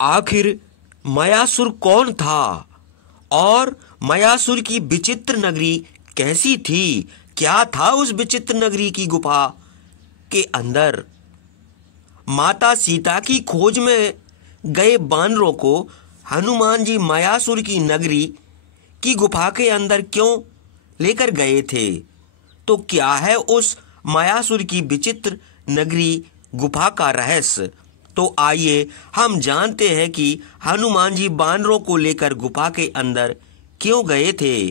आखिर मयासुर कौन था और मयासुर की विचित्र नगरी कैसी थी? क्या था उस विचित्र नगरी की गुफा के अंदर? माता सीता की खोज में गए बानरों को हनुमान जी मयासुर की नगरी की गुफा के अंदर क्यों लेकर गए थे? तो क्या है उस मयासुर की विचित्र नगरी गुफा का रहस्य? तो आइए हम जानते हैं कि हनुमान जी बानरों को लेकर गुफा के अंदर क्यों गए थे।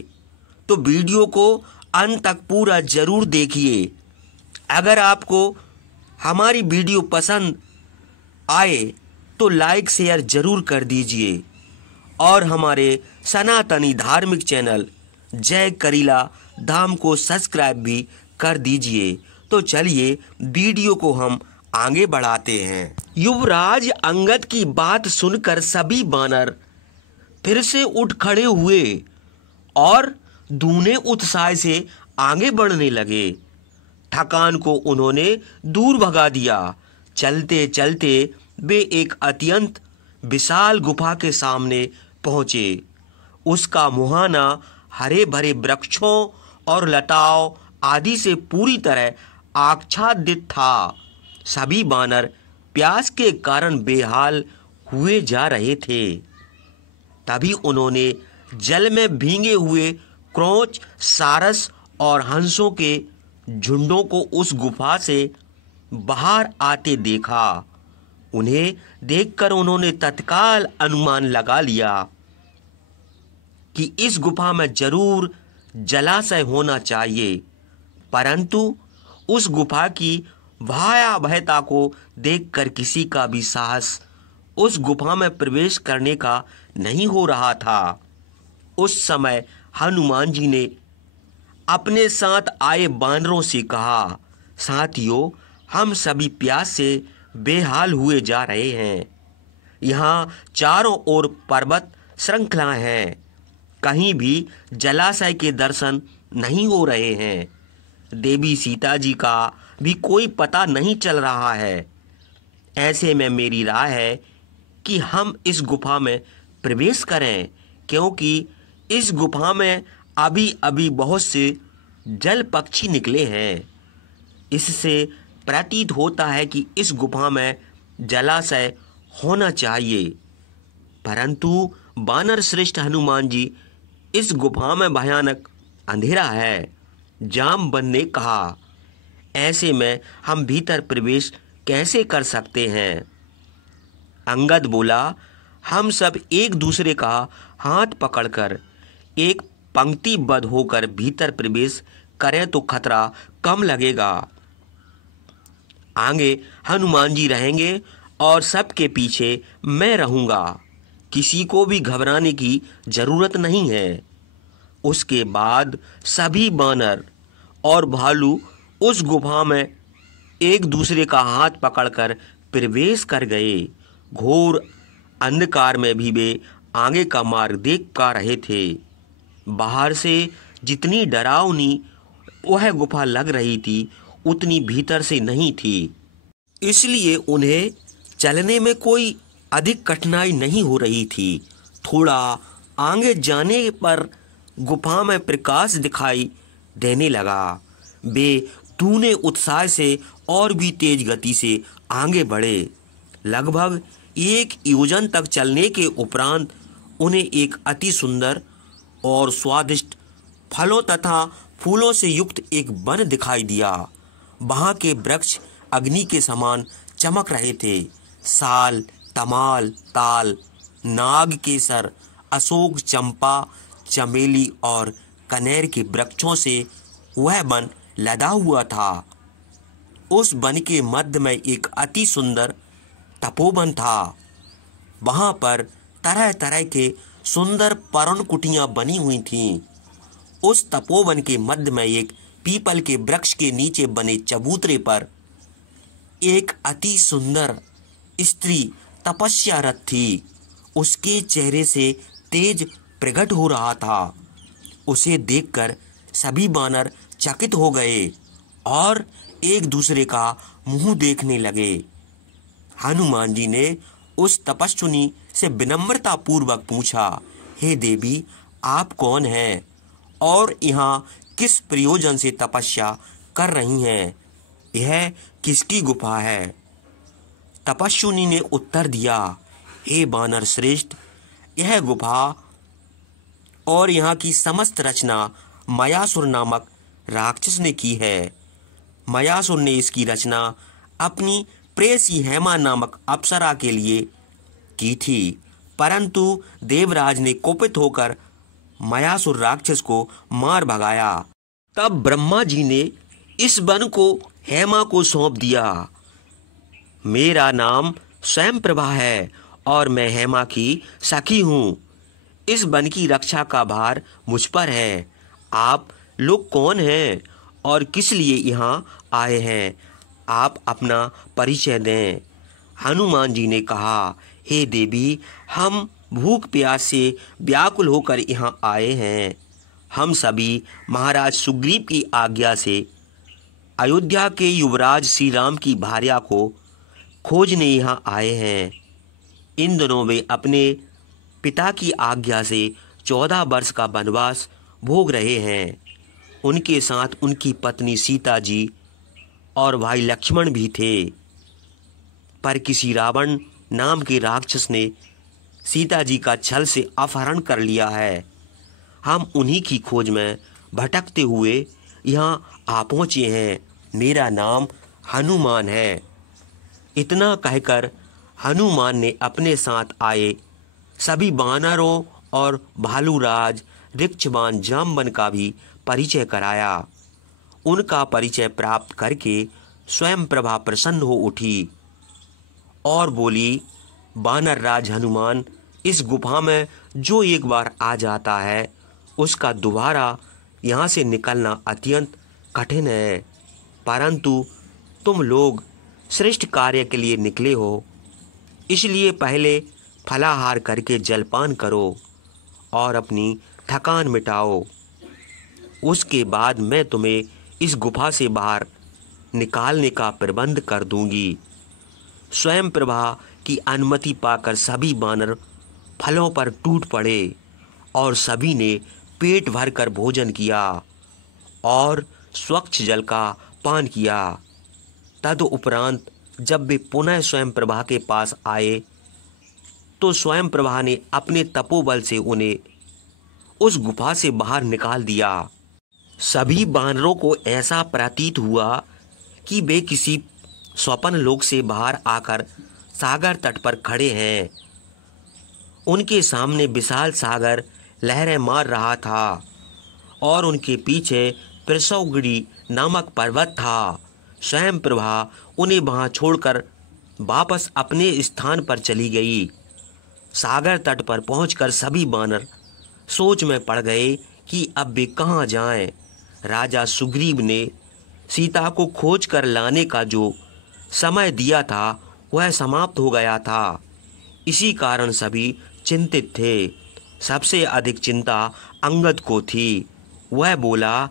तो वीडियो को अंत तक पूरा जरूर देखिए। अगर आपको हमारी वीडियो पसंद आए तो लाइक शेयर जरूर कर दीजिए और हमारे सनातनी धार्मिक चैनल जय करीला धाम को सब्सक्राइब भी कर दीजिए। तो चलिए वीडियो को हम आगे बढ़ाते हैं। युवराज अंगद की बात सुनकर सभी बानर फिर से उठ खड़े हुए और दूने उत्साह से आगे बढ़ने लगे। थकान को उन्होंने दूर भगा दिया। चलते चलते वे एक अत्यंत विशाल गुफा के सामने पहुंचे। उसका मुहाना हरे भरे वृक्षों और लताओं आदि से पूरी तरह आच्छादित था। सभी बानर प्यास के कारण बेहाल हुए जा रहे थे। तभी उन्होंने जल में भीगे हुए क्रोच, सारस और हंसों के झुंडों को उस गुफा से बाहर आते देखा। उन्हें देखकर उन्होंने तत्काल अनुमान लगा लिया कि इस गुफा में जरूर जलाशय होना चाहिए, परंतु उस गुफा की भयावहता को देखकर किसी का भी साहस उस गुफा में प्रवेश करने का नहीं हो रहा था। उस समय हनुमान जी ने अपने साथ आए बानरों से कहा, साथियों, हम सभी प्यास से बेहाल हुए जा रहे हैं। यहाँ चारों ओर पर्वत श्रृंखलाएं हैं, कहीं भी जलाशय के दर्शन नहीं हो रहे हैं। देवी सीता जी का भी कोई पता नहीं चल रहा है। ऐसे में मेरी राय है कि हम इस गुफा में प्रवेश करें, क्योंकि इस गुफा में अभी अभी बहुत से जल पक्षी निकले हैं। इससे प्रतीत होता है कि इस गुफा में जलाशय होना चाहिए। परंतु बानर श्रेष्ठ हनुमान जी, इस गुफा में भयानक अंधेरा है। जामवंत ने कहा, ऐसे में हम भीतर प्रवेश कैसे कर सकते हैं? अंगद बोला, हम सब एक दूसरे का हाथ पकड़कर एक पंक्तिबद्ध होकर भीतर प्रवेश करें तो खतरा कम लगेगा। आगे हनुमान जी रहेंगे और सबके पीछे मैं रहूंगा। किसी को भी घबराने की जरूरत नहीं है। उसके बाद सभी बानर और भालू उस गुफा में एक दूसरे का हाथ पकड़कर प्रवेश कर गए। घोर अंधकार में भी वे आगे का मार्ग देख पा रहे थे। बाहर से जितनी डरावनी वह गुफा लग रही थी, उतनी भीतर से नहीं थी। इसलिए उन्हें चलने में कोई अधिक कठिनाई नहीं हो रही थी। थोड़ा आगे जाने पर गुफा में प्रकाश दिखाई देने लगा। वे दूने उत्साह से और भी तेज गति से आगे बढ़े। लगभग 1 योजन तक चलने के उपरांत उन्हें एक अति सुंदर और स्वादिष्ट फलों तथा फूलों से युक्त एक वन दिखाई दिया। वहाँ के वृक्ष अग्नि के समान चमक रहे थे। साल, तमाल, ताल, नाग केसर, अशोक, चंपा, चमेली और कनेर के वृक्षों से वह वन लदा हुआ था। उस वन के मध्य में एक अति सुंदर तपोवन था। वहां पर तरह तरह के सुंदर पर्ण कुटियां बनी हुई थीं। उस तपोवन के मध्य में एक पीपल के वृक्ष के नीचे बने चबूतरे पर एक अति सुंदर स्त्री तपस्यारत थी। उसके चेहरे से तेज प्रकट हो रहा था। उसे देखकर सभी बानर चकित हो गए और एक दूसरे का मुंह देखने लगे। हनुमान जी ने उस तपस्विनी से विनम्रता पूर्वक पूछा, हे देवी, आप कौन हैं और यहाँ किस प्रयोजन से तपस्या कर रही हैं? यह किसकी गुफा है? तपस्विनी ने उत्तर दिया, हे वानर श्रेष्ठ, यह गुफा और यहाँ की समस्त रचना मयासुर नामक राक्षस ने की है। मयासुर ने इसकी रचना अपनी प्रेयसी हेमा नामक अप्सरा के लिए की थी, परंतु देवराज ने कोपित होकर मयासुर राक्षस को मार भगाया। तब ब्रह्मा जी ने इस वन को हेमा को सौंप दिया। मेरा नाम स्वयं प्रभा है और मैं हेमा की सखी हूँ। इस वन की रक्षा का भार मुझ पर है। आप लोग कौन हैं और किस लिए यहाँ आए हैं? आप अपना परिचय दें। हनुमान जी ने कहा, हे देवी, हम भूख प्यास से व्याकुल होकर यहाँ आए हैं। हम सभी महाराज सुग्रीव की आज्ञा से अयोध्या के युवराज श्री राम की भार्या को खोजने यहाँ आए हैं। इन दिनों वे अपने पिता की आज्ञा से 14 वर्ष का वनवास भोग रहे हैं। उनके साथ उनकी पत्नी सीता जी और भाई लक्ष्मण भी थे, पर किसी रावण नाम के राक्षस ने सीता जी का छल से अपहरण कर लिया है। हम उन्हीं की खोज में भटकते हुए यहाँ आ पहुँचे हैं। मेरा नाम हनुमान है। इतना कहकर हनुमान ने अपने साथ आए सभी वानरों और भालूराज, वृक्षवान, जामवन का भी परिचय कराया। उनका परिचय प्राप्त करके स्वयं प्रभा प्रसन्न हो उठी और बोली, वानर राज हनुमान, इस गुफा में जो एक बार आ जाता है उसका दोबारा यहाँ से निकलना अत्यंत कठिन है, परंतु तुम लोग श्रेष्ठ कार्य के लिए निकले हो, इसलिए पहले फलाहार करके जलपान करो और अपनी थकान मिटाओ। उसके बाद मैं तुम्हें इस गुफा से बाहर निकालने का प्रबंध कर दूंगी। स्वयं प्रभा की अनुमति पाकर सभी वानर फलों पर टूट पड़े और सभी ने पेट भरकर भोजन किया और स्वच्छ जल का पान किया। तदुपरांत जब वे पुनः स्वयं प्रभा के पास आए तो स्वयं प्रभा ने अपने तपोबल से उन्हें उस गुफा से बाहर निकाल दिया। सभी वानरों को ऐसा प्रतीत हुआ कि वे किसी स्वप्न लोक से बाहर आकर सागर तट पर खड़े हैं। उनके सामने विशाल सागर लहरें मार रहा था और उनके पीछे प्रसवगिरी नामक पर्वत था। स्वयं प्रभा उन्हें वहां छोड़कर वापस अपने स्थान पर चली गई। सागर तट पर पहुंचकर सभी वानर सोच में पड़ गए कि अब वे कहाँ जाएं। राजा सुग्रीव ने सीता को खोज कर लाने का जो समय दिया था वह समाप्त हो गया था। इसी कारण सभी चिंतित थे। सबसे अधिक चिंता अंगद को थी। वह बोला,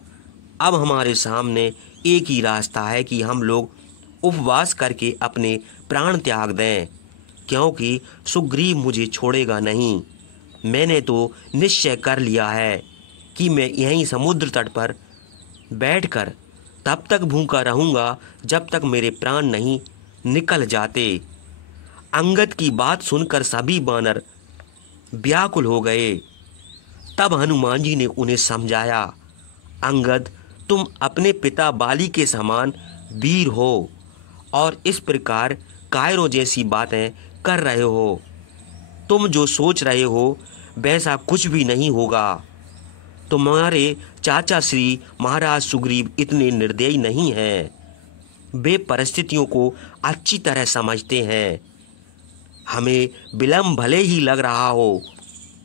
अब हमारे सामने एक ही रास्ता है कि हम लोग उपवास करके अपने प्राण त्याग दें, क्योंकि सुग्रीव मुझे छोड़ेगा नहीं। मैंने तो निश्चय कर लिया है कि मैं यहीं समुद्र तट पर बैठकर तब तक भूखा रहूँगा जब तक मेरे प्राण नहीं निकल जाते। अंगद की बात सुनकर सभी वानर व्याकुल हो गए। तब हनुमान जी ने उन्हें समझाया, अंगद, तुम अपने पिता बाली के समान वीर हो और इस प्रकार कायरों जैसी बातें कर रहे हो। तुम जो सोच रहे हो वैसा कुछ भी नहीं होगा। तुम्हारे चाचा श्री महाराज सुग्रीव इतने निर्दयी नहीं हैं। वे परिस्थितियों को अच्छी तरह समझते हैं। हमें विलंब भले ही लग रहा हो,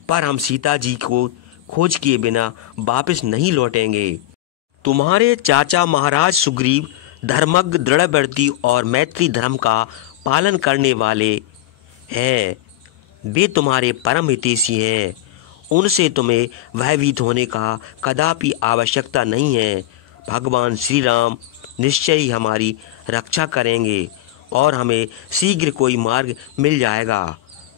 पर हम सीता जी को खोज किए बिना वापस नहीं लौटेंगे। तुम्हारे चाचा महाराज सुग्रीव धर्मज्ञ, दृढ़व्रती और मैत्री धर्म का पालन करने वाले हैं। वे तुम्हारे परम हितैषी हैं। उनसे तुम्हें भयभीत होने का कदापि आवश्यकता नहीं है। भगवान श्री राम निश्चय ही हमारी रक्षा करेंगे और हमें शीघ्र कोई मार्ग मिल जाएगा,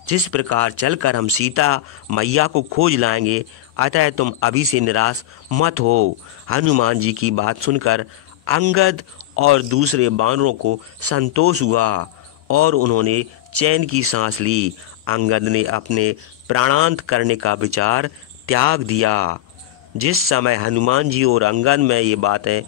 जिस प्रकार चलकर हम सीता मैया को खोज लाएंगे। अतः तुम अभी से निराश मत हो। हनुमान जी की बात सुनकर अंगद और दूसरे बानरों को संतोष हुआ और उन्होंने चैन की सांस ली। अंगद ने अपने प्राणांत करने का विचार त्याग दिया। जिस समय हनुमान जी और अंगद में ये बातें